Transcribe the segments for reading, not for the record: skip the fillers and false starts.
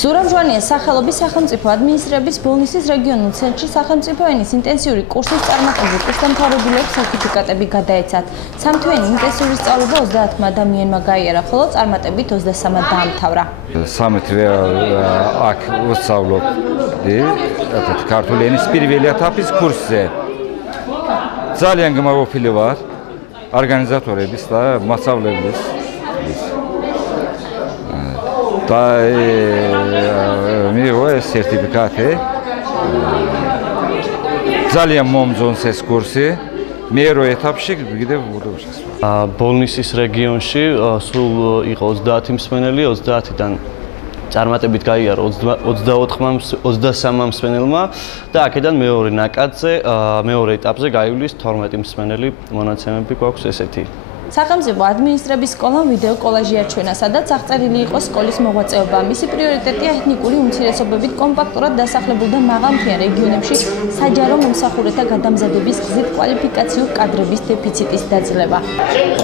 ზურაბ-ჟვანიას სახელობის სახელმწიფო ადმინისტრების ბოლნისის რეგიონულ ცენტრში სახელმწიფო ენის ინტენსიური კურსის წარმატებულ კურსდამთავრებულებს სერტიფიკატები გადაეცათ. სამთვიანი ინტენსიური სწავლება 30 ადამიანმა გაიარა, ხოლო წარმატებით 23-მა დაამთავრა. სამთვე აქ ვსწავლობდი ქართული ენის პირველი ეტაპის კურსზე. ძალიან გამაყოფილი ვარ ორგანიზატორების და მასწავლებლების. და მიიღო ეს სერტიფიკატი. ძალიან მომწონს ეს კურსი. მეორე ეტაპში კიდევ უდევს. ბოლნისის რეგიონში სულ იყო 30 მსმენელი, 30-დან წარმატებით გაიარა 23 მსმენელმა და აქედან მეორე ნაკადზე, მეორე ეტაპზე გაივლის 12 მსმენელი მონაცემები გვაქვს ესეთი. სახელმწიფო ადმინისტრების სკოლამ ვიდეო კოლაჟი აჩვენა, სადაც აღწერილი იყო სკოლის მოღვაწეობა. მისი პრიორიტეტია ეთნიკური უმცირესობებით კომპაქტურად დასახლებულ და მაღალმთიან რეგიონებში საჯარო მომსახურეთა გადამზადების გზით კვალიფიკაციურ კადრების დეფიციტის დაძლევა.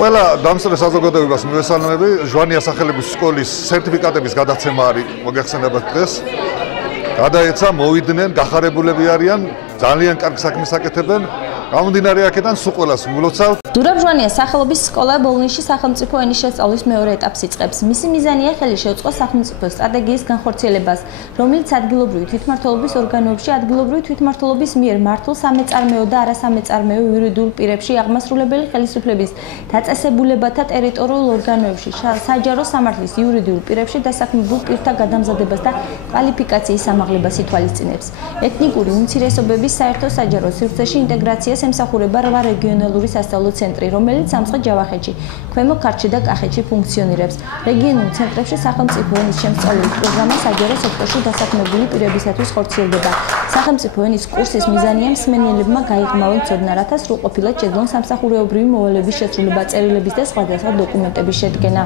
ყველა დამსწრე საზოგადოებას მივესალმები. ჟვანიას სახელობის სკოლის სერტიფიკატების გადაცემა არის მოგეხსენებათ დღეს. გადაეცა, მოვიდნენ, გახარებულები არიან, ძალიან კარგ საქმეს აკეთებენ. გამომდინარე აქედან სულ ყველას ვილოცავთ. ზურაბ-ჟვანიას სახელობის სკოლა ბოლნისში სახელმწიფო ენის შესწავლის მეორე ეტაპს იწყებს. მისი მიზანია ხელი შეუწყოს სახელმწიფო სტრატეგიის განხორციელებას, რომელიც ადგილობრივი თვითმმართველობის ორგანოებში ადგილობრივი თვითმმართველობის მიერ მართულ სამეწარმეო და არასამეწარმეო იურიდიულ პირებში აღმასრულებელი ხელისუფლების დაწესებულებათა ტერიტორიულ ორგანოებში საჯარო სამართლის იურიდიულ პირებში დასაქმებულ პირთა გადამზადებას და კვალიფიკაციის ამაღლებას ითვალისწინებს. ეთნიკური უმცირესობების საერთო საჯარო სივრცეში ინტეგრაციას ემსახურება 8 რეგიონალური სასწავლო ცენტრი, რომელიც სამცხე-ჯავახეთში, ქვემო ქართლში და კახეთში ფუნქციონირებს. რეგიონულ ცენტრებში სახელმწიფო ენის შემსწავლელი პროგრამა საჯარო სექტორში დასაქმებული პირებისათვის ხორციელდება. სახელმწიფო ენის კურსის მიზანია მსმენელებმა გაიღრმავონ ცოდნა, რათა სრულყოფილად შეძლონ სამსახურეობრივი მოვალეობის შესრულება, წერილების და სხვადასხვა დოკუმენტების შედგენა.